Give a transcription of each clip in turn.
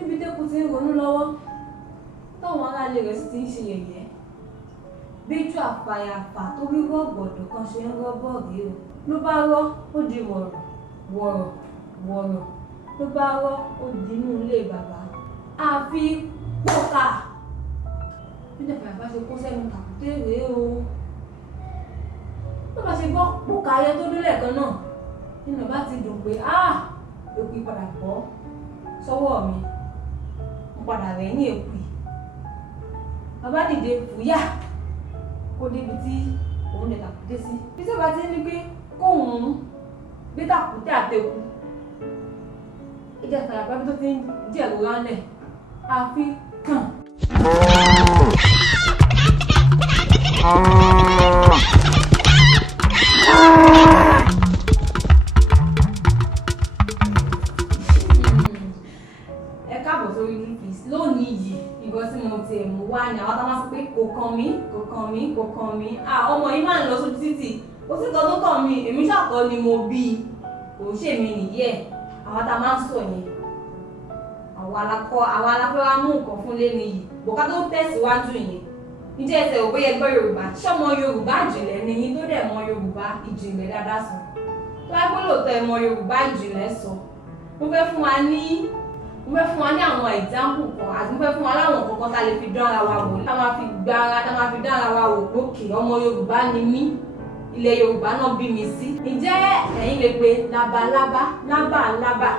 níbi tẹ́kù tí ń ronú lọ́wọ́ táwọn aráalé rẹ̀ sì ti ń ṣe yẹ̀yẹ́ bíjú àfàyàfà tó rí rọ́gbọ̀dọ̀ kan ṣe ń rọ́ bọ́ọ̀gì o ló bá rọ́ ó di wọ̀rọ̀ wọ̀rọ̀ wọ̀rọ̀ ló bá rọ́ ó di inú ilé bàbá àfi pọ́kà bí dẹ̀fẹ̀ àbá ṣe kó sẹ́nu tàkúté rèé o ló bá ṣe gbọ́ pọ́kà ayẹ tó délẹ̀ kan náà nínú bá ti dùn pé èkú ìpadà bọ́ sọ́wọ́ mi mo padà rẹ̀ ní èkú bàbá dìde fúyà kó débi tí òun lè tàkúté sí bí sọ́ba ti ní pé kóun gbé tàkúté àtẹ̀kù ìjà ìfàyàpá bí tó ti ń jẹ́ ìrora ńlẹ̀ àfi kàn. Ẹ káàbọ̀ sórí Gflix lónìí yìí nǹkan tí mo ti mú wá ní àwọn táwọn sọ pé kò kàn mí kò kàn mí kò kàn mí ọmọ yìí máa ń lọ sójú títì kò sí nǹkan tó kàn mí èmi ṣàkọ́ ni mo bí i kò ń ṣèmi nìyí ẹ̀ àwọn tá a máa ń sọ yẹn àwọn aláfẹ́ wa mú nǹkan fún lẹ́nu yìí bọ̀ká tó tẹ̀síwájú yẹn níjẹ́ ẹsẹ̀ òwe ẹgbẹ́ Yorùbá ṣọmọ Yorùbá ìjìnlẹ̀ ni yín tó dẹ̀ mọ Yorùbá ìjìnlẹ̀ dáadáa sọ tó wáá gbọ́dọ̀ tẹ mọ Yorùbá ìjìnlẹ̀ sọ mo fẹ́ fún wa ní àwọn example kan àti mo fẹ́ fún wa láwọn kankan tá a lè fi dán ara wa wò tá máa fi dán ara wa wò lókè ọmọ Yorùbá ni mí ilẹ̀ Yorùbá náà bí mi sí. Ǹjẹ́ ẹ̀yin lè pe labalábá lábàlábà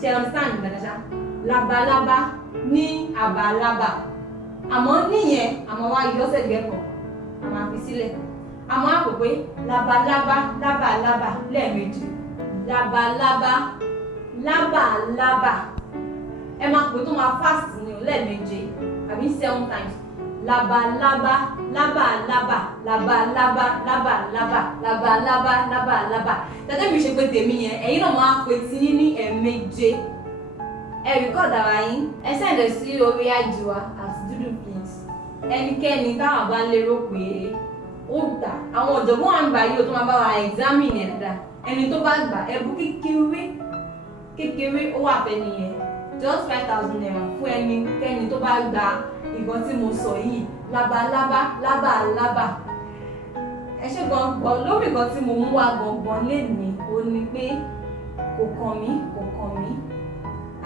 ṣe understand dáadáa labalábá ní àbàlábà àmọ́ níyẹn àmọ́ wá yọ sẹ́gbẹ̀ẹ́ kan àmọ́ àfi sílẹ̀ àmọ́ àpò pé labalábá lábàlábà lẹ́ẹ̀mejì labalábá lábàlábà ẹ máa pè tó máa fast ní lẹ́ẹ̀méje àbí 7 times labalábá lábàlábà labalábá lábàlábà labalábá lábàlábà tẹ́tẹ́ mi ṣe pé tèmi yẹn ẹ̀yin náà máa pè tí ní ẹ̀ẹ̀méje ẹ record ara yín ẹ send sí orí IG wa @DuduFlix ẹnikẹ́ni táwọn bá lérò pé ó gbà àwọn ọ̀jọ̀gbọ́n àgbà yìí ó tó máa bá wa examine ẹ̀ dáa ẹni tó bá gbà ẹ̀bùn kékeré ó wà fẹ́ nìyẹn just 5,000 naira fún ẹnikẹ́ni tó bá gba nǹkan tí mo sọ yìí labalábá lábàlábà ẹ ṣe gbọ̀ngbọ̀n lórí nǹkan tí mo mú wá gbọ̀ngbọ̀n lénìí ó ní pé kò kàn mí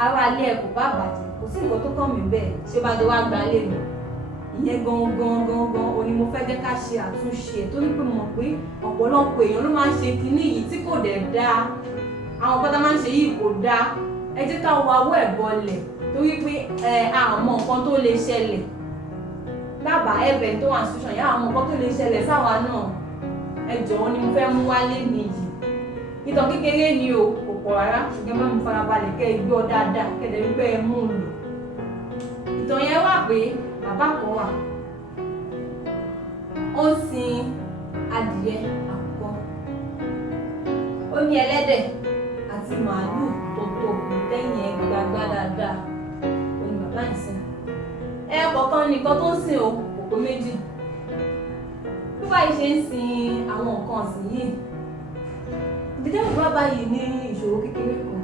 ara alẹ́ ẹ̀ kò bá bàjẹ́ kò sí nǹkan tó kàn mí bẹ́ẹ̀ ṣé bá jọ wá gba lé mi ìyẹn gangan ó ní mo fẹ́ jẹ́ ká ṣe àtúnṣe torí pé mo mọ̀ pé ọ̀pọ̀lọpọ̀ èèyàn ló máa ń ṣe kinní yìí tí kò dẹ̀ dáa àwọn pátá máa ń ṣe yìí kò dáa ẹ jẹ́ ká wo awọ́ ẹ̀ bọlẹ̀ torí pé àwọn nǹkan tó lè ṣẹlẹ̀ lábàá ẹ̀bẹ̀ tó wà ṣùṣàn yá àwọn nǹkan tó lè ṣẹlẹ̀ sáwa náà ẹ jọ̀wọ́ ni mo fẹ́ mú wálé nìyí ìtàn kékeré ni o kò pọ̀ rárá ṣùgbọ́n mọ́ mi farabalẹ̀ kẹ́ ẹ gbọ́ dáadáa kẹ́dẹ̀ wípé ẹ mú un lò ìtàn yẹn wà pé bàbá kan wà ó sin adìyẹ àkùkọ ó ní ẹlẹ́dẹ̀ àti màálù tó tóbi lẹ́yìn ẹgbàgbá dáadáa ó ní bàbá yìí sìn ẹ̀ẹ̀kọ̀ọ̀kan nìkan tó ń sìn o kò pé méjì bí báyìí ṣe ń sin àwọn nǹkan ọ̀sìn yìí dídé bàbá yìí ní ìṣòro kékeré kan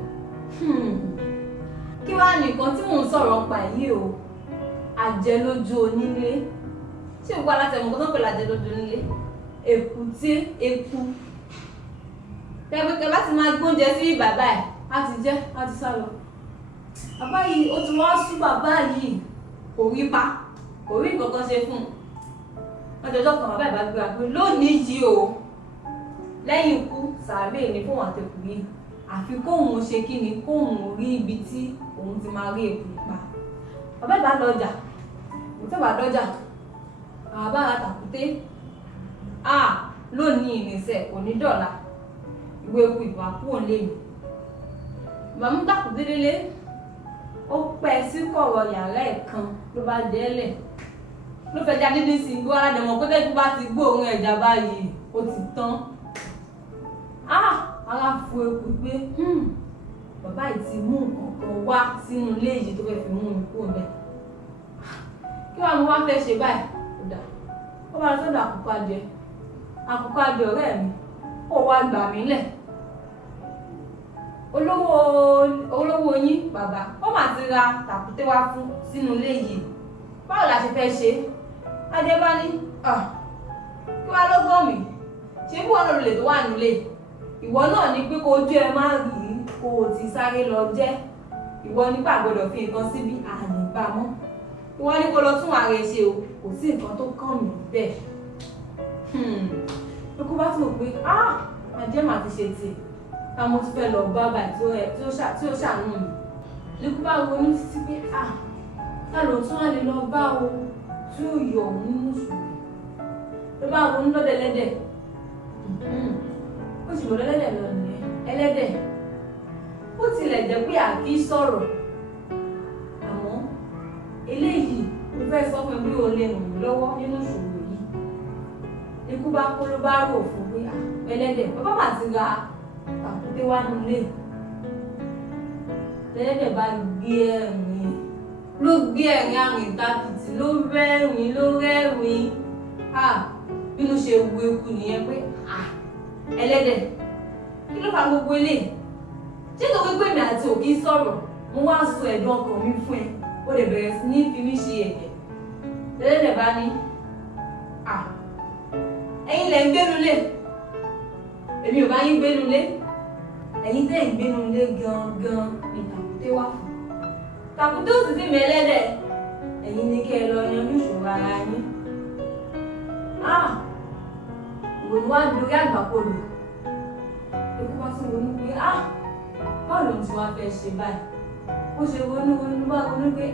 kí wàá nìkan tí mò ń sọ̀rọ̀ pa yìí o àjẹlójú onílé tí o gbọ́ alátẹ̀mọ́ tó ń pè lájẹlójú onílé èkúté eku tẹ́gbẹ́kẹ́ láti máa gbóúnjẹ sí bàbá ẹ̀ á ti jẹ́ á ti sá lọ bàbá yìí ó ti wá sú bàbá yìí kò rí pa kò rí nǹkan kan ṣe fún un ọjọ́jọ́ kan bàbá ìbá gbéra pé lónìí yìí o lẹ́yìn ikú sàárè ní fóun àtẹ̀kù yìí àfi kóun ṣe kí ni kóun rí ibi tí òun ti máa rí èkú pa bàbá ìbá lọ́jà ìtẹ́wà lọ́jà bàbá àtàkùté lónìí ìrìnsẹ̀ kò ní dọ̀la ìwé eku ìbá kúrò lẹ́yìn màmú tàkùté délé ó pẹ́ sí kọ̀rọ̀ yàrá ẹ̀ kan ló bá délẹ̀ ló fẹ́ jáde ní sí igbó aládẹ̀mọ̀ pé tẹ́kù bá ti gbóòórùn ẹja báyìí ó ti tán ara fún eku pé bàbá yìí ti mú nǹkan kan wá sínú ilé yìí tó fẹ́ fi mú un kúrò bẹ́ẹ̀ kí wàá mo wá fẹ́ ṣe báyìí ó dà ó bá lọ sọ́dọ̀ àkùkọ adìẹ ọ̀rẹ́ mi ó wá gbà mí lẹ̀ olówó yín bàbá ó mà ti ra tàkúté wá fún sínú ilé yìí báwo la ṣe fẹ́ ṣe Adébání kí wá lọ́gọ́ mi ṣé bí wọn lò lè tó wà nílé ìwọ náà ní pé kó ojú ẹ má rí kó o ti sáré lọ jẹ́ ìwọ nípa gbọ́dọ̀ fi nǹkan síbi àníbàmọ́ ìwọ ní kó lọ tún ààrẹ ṣe o kò sí nǹkan tó kàn mí bẹ́ẹ̀ lókù bá tún rò pé àjẹ́ màá ti ṣe tiẹ̀ ká mo tún fẹ́ lọ bá báyìí tí ó ṣàánú mi lókù bá ronú títí pé ká ló tún á lè lọ bá o tí ó yọ òun nínú sùn ló bá ronú lọ́dẹ̀ ẹlẹ́dẹ̀ ó sì lọ lẹ́lẹ́dẹ̀ lọ nìyẹn ẹlẹ́dẹ̀ ó tilẹ̀ jẹ́ pé àkí sọ̀rọ̀ àmọ́ eléyìí mo fẹ́ sọ fún mi bí o lè ràn mí lọ́wọ́ nínú ìṣòro yìí ikú bá kó ló bá rò fún pé ẹlẹ́dẹ̀ bàbá mà ti ra tàkúté wá nílé ẹlẹ́dẹ̀ bá gbé ẹ̀rín ló gbé ẹ̀rín àrìn tákìtì ló rẹ́rìn bínú ṣe wu eku nìyẹn pé ẹlẹ́dẹ̀ kí ló fa gbogbo eléyìí ṣé tó gbé mi àti òkè sọ̀rọ̀ mo wá sọ ẹ̀dùn ọkàn mi fún ẹ ó lè bẹ̀rẹ̀ sí ní fi mí ṣe ẹ̀yẹ ẹlẹ́dẹ̀ bá ní ẹ̀yin lẹ̀ ń gbénu lé èmi ò bá yín gbénu lé ẹ̀yin tẹ́ ń gbénu lé gangan ní tàkúté wá fún tàkúté ó sì sí mi ẹlẹ́dẹ̀ ẹ̀yin ní kẹ́ ẹ lọ yanjú ìṣòro ara yín ìwòye wá dorí àgbàpọ̀lù ikú bá tún ronú pé báwo ló ti wá fẹ́ ṣe báyìí ó ṣe ronú bá ronú pé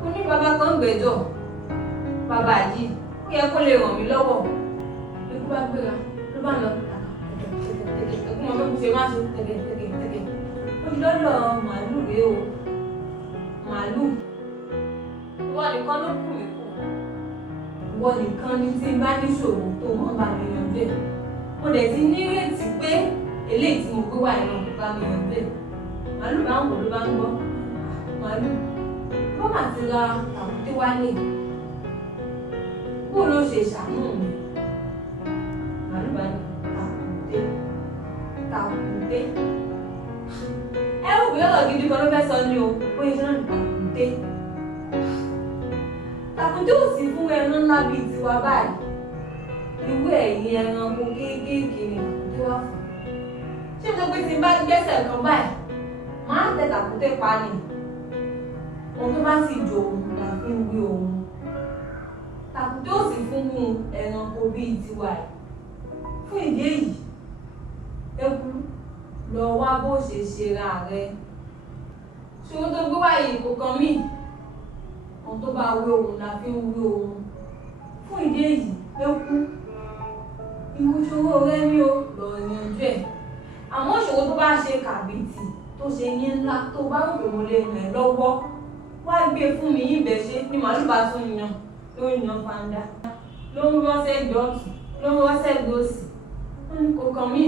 mo ní bàbá kan gbẹ́jọ́ bàbá yìí ó yẹ kó lè ràn mí lọ́wọ́ ikú bá gbéra ló bá lọ ẹkún ọmọ bí ṣe máa ṣe tẹ̀gẹ̀ ó ti lọ́dọ̀ màálù rèé o màálù ìwọ nìkan ló kù mí kù ìwọ nìkan ni tí bá níṣòro tó mọ́ bá mi yanjú ẹ̀ mo dẹ̀ ti nírètí pé eléyìí tí mo gbé wà iná bá mi yanjú ẹ̀ màálù bá ń wò ló bá ń gbọ́ màálù bó mà ti ra tàkúté wálé bó ló ṣe ṣàánú mi màálù bá ní tàkúté ẹ wò bí ọ̀rọ̀ gidi kan ló fẹ́ sọ ní o bóyá iṣẹ́ náà ní tàkúté ò sí fún ẹran ńlá bíi tiwa báyìí irú ẹ̀yìn ẹranko kéékèèké ni tàkúté wà fún ṣé mo pé tí n bá gbẹ́sẹ̀ kan báyìí máa ń tẹ tàkúté pa ni ohun tó bá sì jò òun là fi ń wí òun tàkúté ò sí fún ẹranko bíi tiwa yìí fún ìdí èyí eku lọ wá bó ṣe ṣe ra rẹ ṣòro tó gbé wáyé kò kàn mí ohun tó bá wí òun la fi ń wí òun fún ìdí èyí eku ìwúṣòro rẹ ní o lọ yanjú ẹ àmọ́ ìṣòro tó bá ṣe kàbìtì tó ṣe ní ńlá tó bá rò pé mo lè ràn ẹ́ lọ́wọ́ wá gbé fún mi yín bẹ̀ ṣe ni màálù bá tún yan ló ń yan fanda ló ń rọ́ṣẹ́ gbọ́ọ̀tù ló ń rọ́ṣẹ́ gbòòsì wọ́n ní kò kàn mí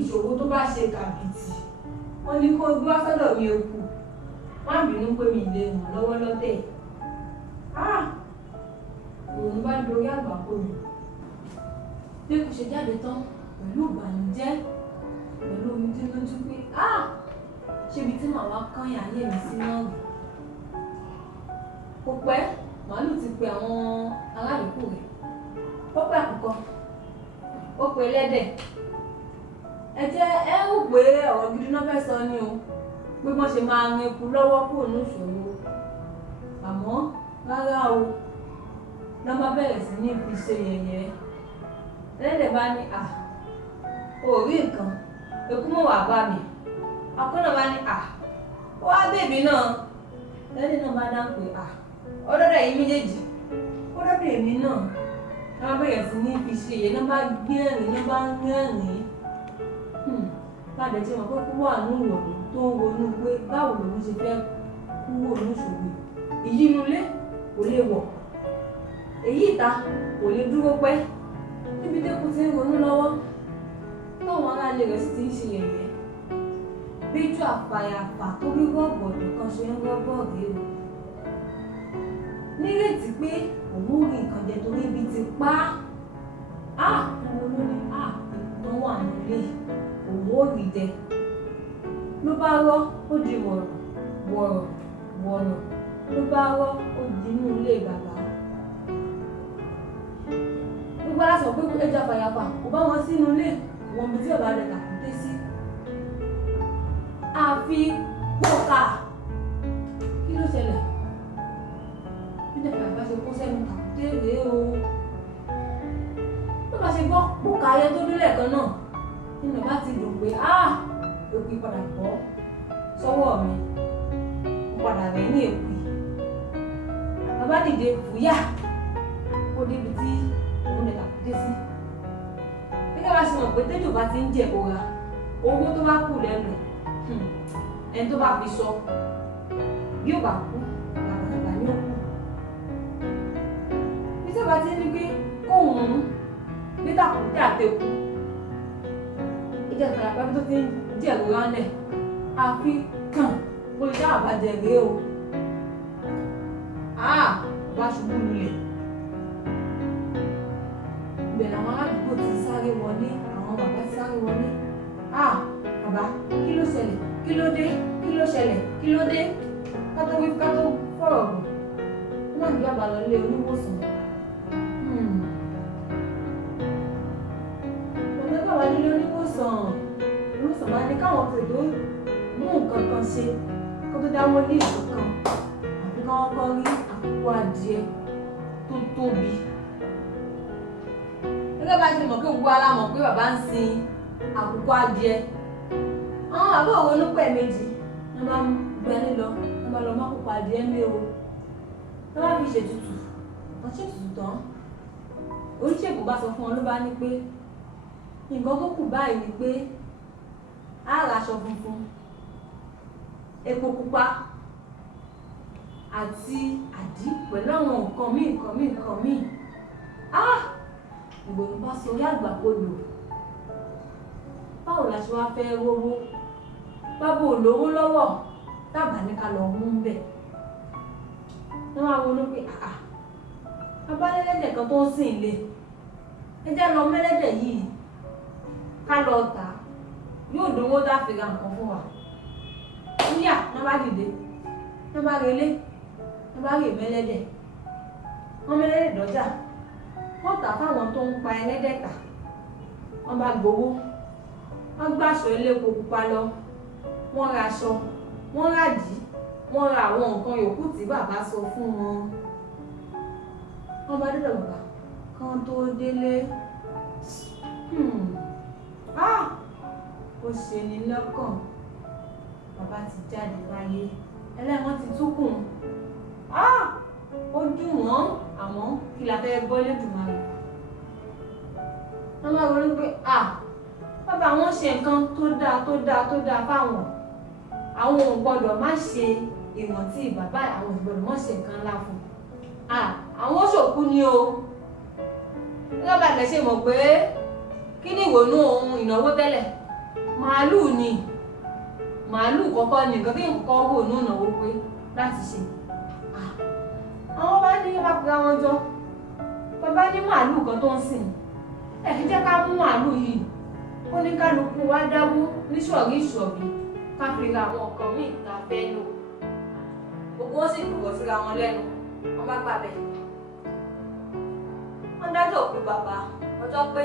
ìṣòro tó bá ṣe kàbìtì wọ́n ní kó gbé wá sọ́dọ̀ mi eku má bínú pé mi lè ràn lọ́wọ́ lọ́tẹ̀ òun bá dorí àgbàkọlù bí kò ṣe jáde tán pẹ̀lú ìbànújẹ́ pẹ̀lú omi tí lójú pé ṣébi tí màá kán yàyé mi sí náà rè kò pẹ́ màálù ti pe àwọn aráàlú rẹ̀ ó pẹ́ àkùkọ ó pe ẹlẹ́dẹ̀ ẹ rò pé ọ̀rọ̀ gidi náà fẹ́ sọ ni o pé wọ́n ṣe máa ran eku lọ́wọ́ kúrò ní ìṣòro àmọ́ rárá o lọ́ bá bẹ̀rẹ̀ sí ní fi ṣe yẹ̀yẹ́ ẹlẹ́dẹ̀ bá ní ò rí nǹkan eku mọ̀ wá bá mi akọ́nà bá ní ó wá bèbí náà ẹlẹ́dẹ̀ náà bá dáhùn pé ọdọ́dọ̀ yìí méjèèjì ọdọ́dọ̀ èmi náà lọ́ bá bẹ̀rẹ̀ sí ní fi ṣe yẹ̀yẹ́ náà bá gbé ẹ̀rín náà bá ń rẹ́rìn láti tí wọn kó wà ní ìrònú tó ń ronú pé báwo lòun ṣe fẹ́ kúrò níṣòro èyí inú ilé kò lè wọ̀ èyí ìta kò lè dúró pẹ́ níbi tẹ́kù tí ń ronú lọ́wọ́ tóun aráalé rẹ̀ sì ti ń ṣe yẹ̀yẹ́ bíjú àfàyàfà tó rí rọ́ọ̀bọ̀dù kan ṣe ń rọ́bọ̀ rèé o nírètí pé òun rí nǹkan jẹ torí ibi ti pa á òun ló ní ìtàn wà nílé òun ó rí jẹ ló bá rọ́ ó di wọ̀rọ̀ ló bá rọ́ ó di inú ilé bàbá. Gbogbo aláṣọ pé ẹja fàyàfà kò bá wọn sínú ilé wọn bí tí bàbá rẹ̀ tàkùté sí. Àfi pọ̀ka kí ló ṣẹlẹ̀? Bí ẹja fàyàfà ṣe kó sẹ́nu tàkùté rèé o. Tó bá ṣe gbọ́ pọ̀ka ayé tó délẹ̀ kan náà nínú bá ti dùn pé èpì padà bọ́ sọ́wọ́ mi mo padà rẹ̀ ní èpì. Bàbá dìde fúyà ó débi tí òun lè tàkùté sí. Gẹ́gẹ́ bá ṣe mọ̀ pé tẹ́jọ́ bá ti ń jẹ ìkóra owó tó bá kù lẹ́nu ẹni tó bá fi sọ bí ó bá kú làbàtàbà ní ó kú. Bí sábà ti ní pé kóun gbé tàkùté àtẹkù ìjà ìfàyàpá tó ti ń jẹ ìkóra ńlẹ̀ àfi kàn bó lè dá àbájẹ rèé o. Bá ṣubú lulẹ̀. Ibẹ̀ làwọn aládùúgbò ti sáré wọlé, àwọn bàbá ti sáré wọlé. Bàbá kí ló ṣẹlẹ̀? Kí ló dé? Kí ló ṣẹlẹ̀? Kí ló dé? Ká tó fọ̀rọ̀ bọ̀. Wọ́n máa ń gbé bàbá lọ ilé oníwòsàn. Bàbá bàbá nílé oníwòsàn. Oníwòsàn bá ní káwọn tètè mú nǹkan kan ṣe kó tó dáwọ́ ní ìlú kan. Àbí káwọn kọ́ rí àkókò adìẹ tó tóbi. Gẹ́gẹ́ bá ṣe mọ̀ pé gbogbo alámọ̀ pé bàbá ń sin àkókò adìẹ. Àwọn bàbá òwe ló pẹ̀ méjì ní wọ́n bá gbẹ́ni lọ wọ́n bá lọ mọ́ àkókò adìẹ ń lé o. Wọ́n bá fi ṣètùtù wọ́n ṣètùtù tán. Oníṣègùn bá sọ fún wọn ló bá ní pé nǹkan tó kù báyìí ni pé á ra aṣọ funfun, epo pupa àti àdí pẹ̀lú àwọn nǹkan míì. Ìgbòho bá sọ orí àgbàkodò. Báwo la ṣe wá fẹ́ rówó? Bábò olówó lọ́wọ́ dábàá ní ká lọ mú bẹ̀. Wọ́n wá ronú pé abálẹ́lẹ́dẹ̀ kan tó ń sìn lé. Ẹ jẹ́ lọ mẹ́lẹ́dẹ̀ yìí ká lọ tà yóò dówó dáfi ra nǹkan fún wa. Níyà ní wọ́n bá dìde, ní wọ́n bá relé, ní wọ́n bá rè mẹ́lẹ́dẹ̀. Wọ́n mẹ́lẹ́dẹ̀ dọ́jà. Wọ́n tà fáwọn tó ń pa ẹlẹ́dẹ̀ tà. Wọ́n bá gbowó. Wọ́n gbàṣọ elépo pupa lọ. Wọ́n ra aṣọ. Wọ́n ràdí. Wọ́n ra àwọn nǹkan yòókù tí bàbá sọ fún wọn. Wọ́n bá dọ́dọ̀ bàbá kan tó délé. Ó ṣe ní lọ́kàn. Bàbá ti jáde láyé. Ẹlẹ́wọ̀n ti túkùn. Ó dùn wọ́n àmọ́ kí la fẹ́ gbọ́ lẹ́dùnmáre. Wọ́n máa ronú pé bàbá wọn ṣe nǹkan tó dáa fáwọn. Àwọn ò gbọ́dọ̀ má ṣe ìrántí bàbá àwọn ò gbọ́dọ̀ má ṣe nǹkan ńlá fún. Àwọn ó ṣòkú ni o. Gẹ́gẹ́ bá tẹ̀ ṣe mọ̀ pé kí ni ìwònú ohun ìnáwó tẹ́lẹ̀? Màálùú ni. Màálùú kọ́kọ́ ni nǹkan tí nǹkan wò ní ìnáwó pé láti ṣe. Àwọn bá ní bá pera wọn jọ. Bàbá ní màálùú kan tó ń sìn. Jẹ́ ká mú màálùú yìí. Ó ní kálukú wá dáwó níṣọ̀rí ká fi ra àwọn nǹkan míì tá a fẹ́ lò. Gbogbo wọn sì gbogbo síra wọn lẹ́nu. Wọ́n bá gbà bẹ́ẹ̀. Wọ́n dájọ́ òkú bàbá ọjọ́ pé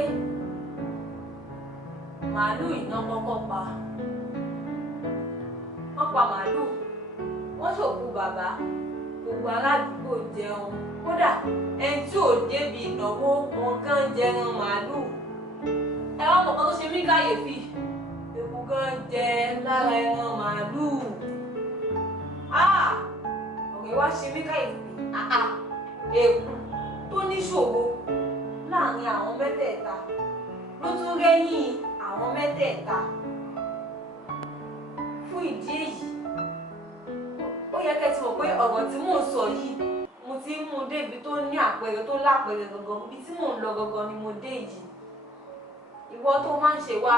màálùú iná kọ́kọ́ pa. Wọ́n pa màálùú. Wọ́n ṣòkú bàbá. Gbogbo aládùúgbò jẹun. Kódà ẹni tí ò débi ìnáwó wọn kàn jẹran màálùú. Ẹ wá mọ̀ kan tó ṣe mí káyèéfì. Eku gan jẹ lára ẹran màálùú. Ọ̀rẹ́ wá ṣe mí káyèéfì. Eku tó níṣòro láàrin àwọn mẹ́tẹ̀ẹ̀ta ló tún rẹ́yìn àwọn mẹ́tẹ̀ẹ̀ta. Fún ìdí èyí, ó yẹ kẹ́ ti mọ̀ pé ọ̀rọ̀ tí mò ń sọ yìí mo ti ń mú débi tó ní àpẹẹrẹ tó lápẹẹrẹ gangan. Ibi tí mò ń lọ gangan ni mo dé yìí. Ìwọ tó máa ń ṣe wá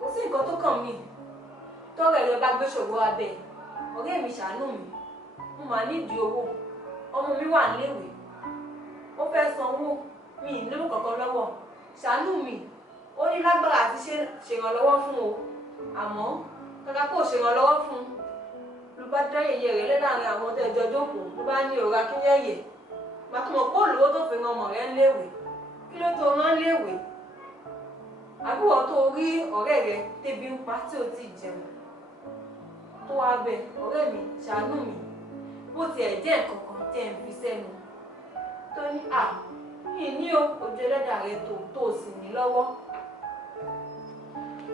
kò sí nǹkan tó kàn mí. Tọ́rọ̀ ẹ̀rọ bá gbé ṣòro abẹ́ ọ̀rẹ́ mi ṣàánú mi. Mo máa nídìí owó. Ọmọ mi wà níléèwé. Ó fẹ́ sanwó. Mi ì lówó kankan lọ́wọ́. Ṣàánú mi. ó ní lágbára àti ṣèrànlọ́wọ́ fún o àmọ́ kàkà kó ṣèrànlọ́wọ́ fún ló bá dá yẹyẹ rẹ̀ lẹ́láàrin àwọn tó ẹjọ́ jókòó ló bá ní òra kí yẹ̀yẹ̀ gbàtúmọ̀ kó olówó tó fi ran ọmọ rẹ̀ ń léèwé kí ló tó rán léèwé àbúrò tó rí ọ̀rẹ́ rẹ̀ tẹ́bi ń pa tí ò tí ì jẹun tó wá bẹ ọ̀rẹ́ mi ṣàánú mi bó tiẹ̀ jẹ́ nǹkan kan tẹ́ ń fi sẹ́nu tó ní yìí ní ojú ẹlẹ́dà rẹ tó sì ní lọ́wọ́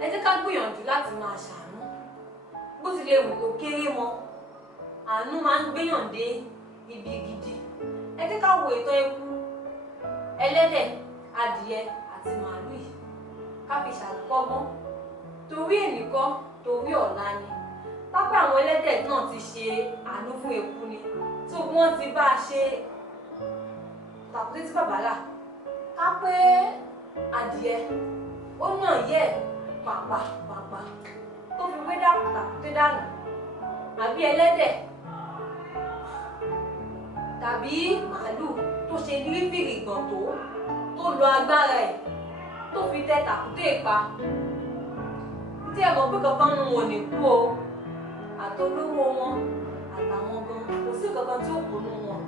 ẹ jẹ́ ká gbìyànjú láti máa ṣàánú bó ti lè wù kó kéré mọ́ àánú máa ń gbéyàn dé ibi gidi ẹ jẹ́ ká wo ìtàn eku ẹlẹ́dẹ̀ adìẹ àti màálù yìí ká fi ṣàkọ́gbọ́n torí ènìkọ́ torí ọ̀la ni pápá àwọn ẹlẹ́dẹ̀ náà ti ṣe àánú fún eku ni tó wọ́n ti bá a ṣe tàkùté tí bàbá là ká pé adìẹ ó yàn yẹ pàpà tó fi wé tàkùté dànù àbí ẹlẹ́dẹ̀ tàbí màálù tó ṣe gírífìrì gbọ̀n tó lo agbára ẹ̀ tó fi tẹ tàkùté pa tí ẹ mọ̀ pé kankan nu wọn ò ní kú o àtolówó wọn àtàwọn gan kò sí kankan tí ó kù nù wọn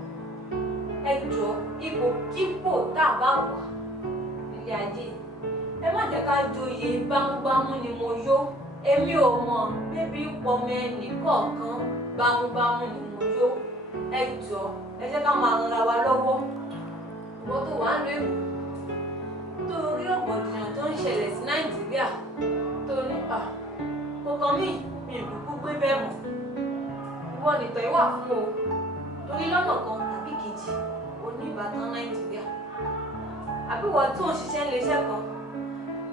ẹ jọ ipò kípò tá a bá wà nílé ayé ẹ má jẹ́ ká joyè bámúbámú ni mo yó èmi ò mọ̀ bébí pọmọ ẹnì kọ̀ọ̀kan bámúbámú ni mo yó ẹ jọ ẹ jẹ́ ká máa ran ara wa lọ́wọ́ ìwọ tó wà ń lo èbò tó rí rògbòdìyàn tó ń ṣẹlẹ̀ sí Nàìjíríà tó ní kọ̀ọ̀kan mi ìbùkún gbé bẹ́ẹ̀ mọ̀ ìwọ nìtọ̀ ìwà fún o torí lọ́nà kan tàbí kejì oníbàtàn Nàìjíríà àbí wọ́n tó ń ṣiṣẹ́ iléeṣẹ́ kan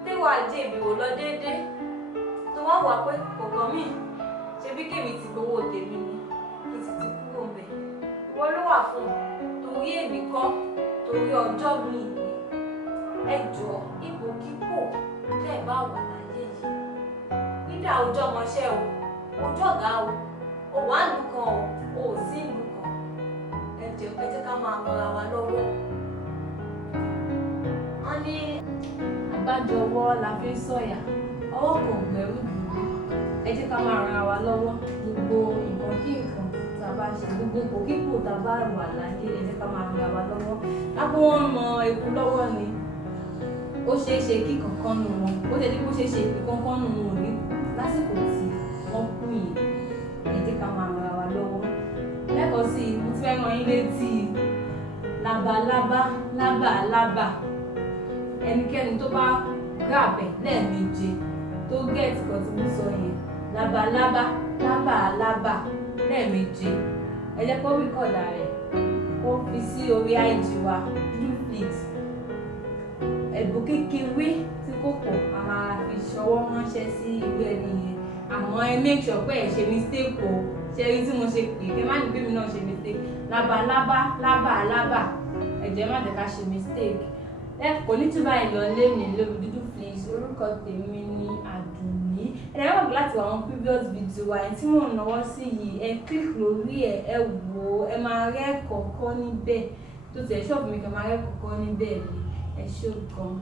téwà ajé ìbìwò lọ déédéé tó wá wà pé kọ̀ọ̀kan mi ṣe bí kèmí ti gbowó tèmi ni kí sì ti kúrò ń bẹ̀ ìwọ ló wà fún torí èmi kọ́ torí ọjọ́ mi ni ẹ jọ ipòkípò tẹ́ ẹ bá wà láyé yìí nígbà ojú ọmọọṣẹ́ o ojú ọ̀gá o òwá ìlú kan o ò sí ìlú kan ẹ jẹ́ ká máa rọra wa lọ́wọ́. wọ́n ní àgbájọwọ́ la fi ń sọ̀yà ọwọ́ kan gbẹ̀rú dùn ẹ jẹ́ ká máa ran wa lọ́wọ́ gbogbo nǹkan kí nǹkan tá a bá ṣe gbogbo ipòkípò tá a bá wà láyé ẹ jẹ́ ká máa ran wa lọ́wọ́ lápò wọn mọ eku lọ́wọ́ ni ó ṣeé ṣe kí kankan nù wọn ó ṣe kí ó ṣeé ṣe kí kankan nù wọn ní lásìkò tí wọ́n kú yìí ẹ jẹ́ ká máa ran wa lọ́wọ́ lẹ́kọ̀ọ́ sí i mo ti fẹ́ rán yín létí lábalábá ẹnikẹ́ni tó bá gàbẹ̀ lẹ́ẹ̀méje tó gẹ̀ẹ́tì kan tí mo sọ yẹn lábalábá lẹ́ẹ̀méje ẹ jẹ́ kó rí kọ̀dà rẹ̀ kó fi sí orí IG wa Duflix ẹ̀bùn kékeré tí kò pọ̀ a máa fi ṣọwọ́ ránṣẹ́ sí ìwé ẹni yẹn àmọ́ ẹ make sure pé ẹ ṣe mistake o ṣe rí tí mo ṣe pè é má ní pé mi náà ṣe mistake lábalábá ẹ jẹ́ má jẹ́ ká ṣe mistake kò ní túbà ìlọ lẹ́nu lórí Duflix orúkọ tèmi ní Àdùnní ẹ̀rọ wà láti àwọn previous video wa tí mò ń náwó sí yìí ẹ click lórí ẹ wò ẹ máa rẹ́ kọ̀ọ̀kan níbẹ̀ tó tẹ̀ ṣọ́ọ̀bù mi kẹ́ máa rẹ́ kọ̀ọ̀kan níbẹ̀ ni ẹ ṣó gan.